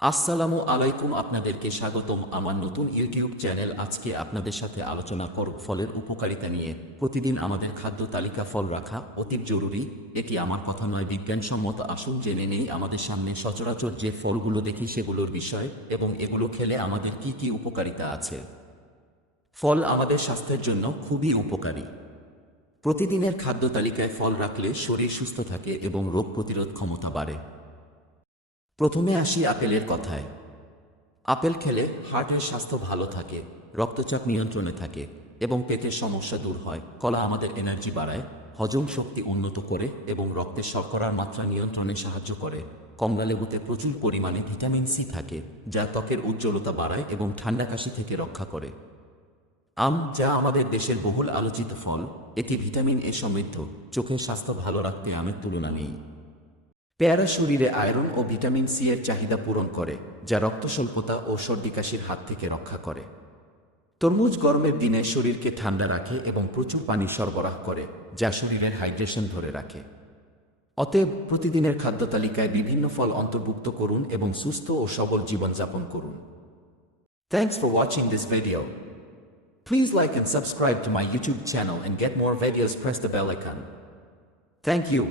আসসালামু আলাইকুম, আপনাদেরকে স্বাগতম আমার নতুন ইউটিউব চ্যানেল। আজকে আপনাদের সাথে আলোচনা করব ফলের উপকারিতা নিয়ে। প্রতিদিন আমাদের খাদ্য তালিকা ফল রাখা অতি জরুরি। এটি আমার কথা নয়, বিজ্ঞানসম্মত। আসুন জেনে নেই আমাদের সামনে সচরাচর যে ফলগুলো দেখি সেগুলোর বিষয় এবং এগুলো খেলে আমাদের কি কি উপকারিতা আছে। ফল আমাদের স্বাস্থ্যের জন্য খুবই উপকারী। প্রতিদিনের খাদ্য তালিকায় ফল রাখলে শরীর সুস্থ থাকে এবং রোগ প্রতিরোধ ক্ষমতা বাড়ে। প্রথমে আসি আপেলের কথায়। আপেল খেলে হার্টের স্বাস্থ্য ভালো থাকে, রক্তচাপ নিয়ন্ত্রণে থাকে এবং পেটের সমস্যা দূর হয়। কলা আমাদের এনার্জি বাড়ায়, হজম শক্তি উন্নত করে এবং রক্তের শর্করার মাত্রা নিয়ন্ত্রণে সাহায্য করে। কমলালেবুতে প্রচুর পরিমাণে ভিটামিন সি থাকে, যা ত্বকের উজ্জ্বলতা বাড়ায় এবং ঠান্ডা কাশি থেকে রক্ষা করে। আম, যা আমাদের দেশের বহুল আলোচিত ফল, এটি ভিটামিন এ সমৃদ্ধ। চোখের স্বাস্থ্য ভালো রাখতে আমের তুলনা নেই। পেয়ারা শরীরে আয়রন ও ভিটামিন সি এর চাহিদা পূরণ করে, যা রক্তস্বল্পতা ও সর্দি কাশির হাত থেকে রক্ষা করে। তরমুজ গরমের দিনে শরীরকে ঠান্ডা রাখে এবং প্রচুর পানি সরবরাহ করে, যা শরীরের হাইড্রেশন ধরে রাখে। অতএব প্রতিদিনের খাদ্য তালিকায় বিভিন্ন ফল অন্তর্ভুক্ত করুন এবং সুস্থ ও সবল জীবনযাপন করুন। Thanks for watching this video. Please like and subscribe to my YouTube channel and get more videos. Press the bell icon. Thank you.